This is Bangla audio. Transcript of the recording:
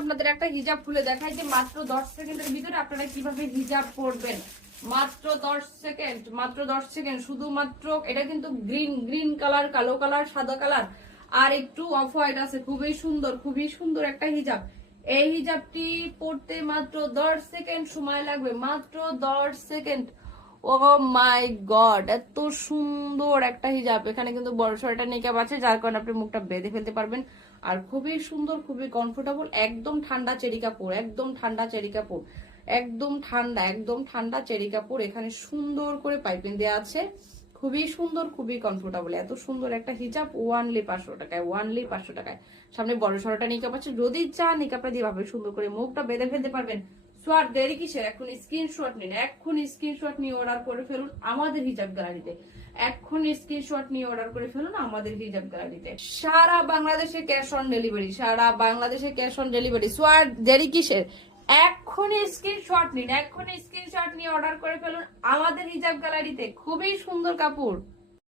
আপনাদের একটা হিজাব খুলে দেখাই যে মাত্র 10 সেকেন্ডের ভিতরে আপনারা কিভাবে হিজাব পরবেন। মাত্র 10 সেকেন্ড, মাত্র 10 সেকেন্ড। শুধুমাত্র এটা কিন্তু গ্রিন কালার, কালো কালার, সাদা কালার আর একটু অফ হোয়াইট আছে। খুবই সুন্দর একটা হিজাব। এই হিজাবটি পরতে মাত্র 10 সেকেন্ড সময় লাগবে, মাত্র 10 সেকেন্ড। ও মাই গড, এত সুন্দর একটা হিজাব। এখানে কিন্তু বড় সড়টা নিকাব আছে, যার কারণে আপনি মুখটা বেঁধে ফেলতে পারবেন। আর খুবই সুন্দর, খুবই কমফোর্টেবল, একদম ঠান্ডা চেরি কাপড়, একদম ঠান্ডা চেরি কাপড়, একদম ঠান্ডা চেরি কাপড়। এখানে সুন্দর করে পাইপিং দেওয়া আছে, খুবই সুন্দর, খুবই কমফোর্টেবল। এত সুন্দর একটা হিজাব ওয়ানলি 500 টাকায়, ওয়ানলি 500 টাকায়। সামনে বড় সড়টা নিকাব আছে, যদি চান নিকাবটা দিয়ে ভাবে সুন্দর করে মুখটা বেঁধে ফেলতে পারবেন। সোয়ার দেরি কিসের, এখন স্ক্রিনশট নিন, এখন স্ক্রিনশট নিয়ে অর্ডার করে ফেলুন আমাদের হিজাব গ্যালারিতে। এখন স্ক্রিনশট নিয়ে অর্ডার করে ফেলুন আমাদের হিজাব গ্যালারিতে। সারা বাংলাদেশে ক্যাশ অন ডেলিভারি, সারা বাংলাদেশে ক্যাশ অন ডেলিভারি। সোয়ার দেরি কিসের, এখন স্ক্রিনশট নিন, এখন স্ক্রিনশট নিয়ে অর্ডার করে ফেলুন আমাদের হিজাব গ্যালারিতে। খুবই সুন্দর কাপড়।